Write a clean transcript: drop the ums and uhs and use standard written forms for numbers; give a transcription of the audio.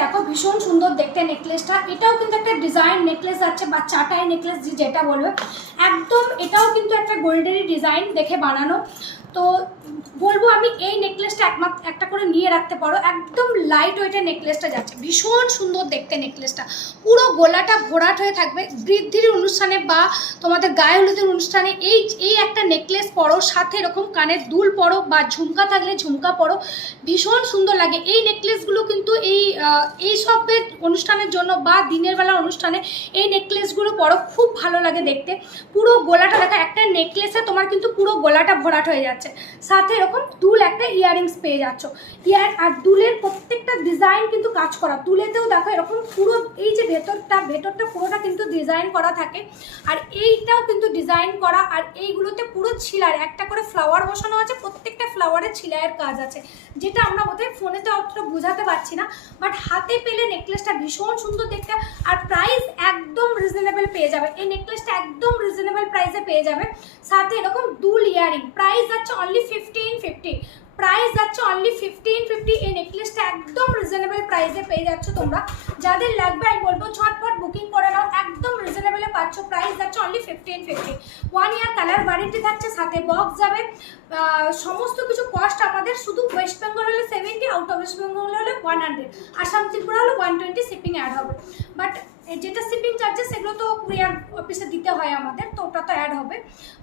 দেখো ভীষণ সুন্দর দেখতে নেকলেসটা। এটাও কিন্তু একটা ডিজাইন নেকলেস আছে বা চাটাই নেকলেস যেটা বলবে, একদম এটাও কিন্তু একটা গোল্ডেরই ডিজাইন দেখে বানানো। তো বলবো আমি এই নেকলেসটা একটা করে নিয়ে রাখতে পারো। একদম লাইট ওয়েটের নেকলেসটা যাচ্ছে, ভীষণ সুন্দর দেখতে নেকলেসটা। পুরো গলাটা ভরাট হয়ে থাকবে। বৃদ্ধির অনুষ্ঠানে বা তোমাদের গায়ে হলুদের অনুষ্ঠানে এই একটা নেকলেস পরো, সাথে এরকম কানের দুল পরো বা ঝুমকা থাকলে ঝুমকা পরো, ভীষণ সুন্দর লাগে। এই নেকলেসগুলো কিন্তু এই সবের অনুষ্ঠানের জন্য বা দিনের বেলা অনুষ্ঠানে এই নেকলেসগুলো পরো, খুব ভালো লাগে দেখতে। পুরো গলাটা দেখা, একটা নেকলেসে তোমার কিন্তু পুরো গলাটা ভরাট হয়ে যাচ্ছে, সাথে এরকম দুল একটা ইয়াররিংস পেয়ে যাচ্ছ। আর দুলের প্রত্যেকটা ডিজাইন কিন্তু কাজ করা, দুলেতেও দেখো এরকম পুরো এই যে ভেতরটা পুরোটা কিন্তু ডিজাইন করা থাকে, আর এইটাও কিন্তু ডিজাইন করা। আর এইগুলোতে পুরো ছিলার একটা করে ফ্লাওয়ার বসানো আছে, প্রত্যেকটা ফ্লাওয়ারে ছিলাইয়ের কাজ আছে, যেটা আমরা বোধহয় ফোনেতে অতটা বোঝাতে পারছি না, বাট হাতে পেলে নেকলেসটা ভীষণ সুন্দর দেখতে। আর প্রাইস একদম রিজনেবল পেয়ে যাবে, এই নেকলেসটা একদম রিজনেবল প্রাইসে পেয়ে যাবে। সাথে এরকম দুল ইয়ারিং, প্রাইস যাচ্ছে অনলি 1550, প্রাইস যাচ্ছে অনলি 1550। এই নেকলেসটা একদম রিজনেবল প্রাইসে পেয়ে যাচ্ছ তোমরা। যাদের লাগবে আমি বলবো ঝটপট বুকিং করে নাও, একদম রিজনেবলে পাচ্ছ। প্রাইস যাচ্ছে অনলি 1550। 1 ইয়ার কালার ওয়ারেন্টি থাকছে, সাথে বক্স যাবে, সমস্ত কিছু কস্ট আমাদের। শুধু ওয়েস্ট বেঙ্গল হলে 70, আউট অফ ওয়েস্ট বেঙ্গল হলে 100, আসাম ত্রিপুরা হলে 120 শিপিং অ্যাড হবে। বাট যেটা শিপিং চার্জেস সেগুলো তো কুরিয়ার অফিসে দিতে হয় আমাদের, তো ওটা তো অ্যাড হবে।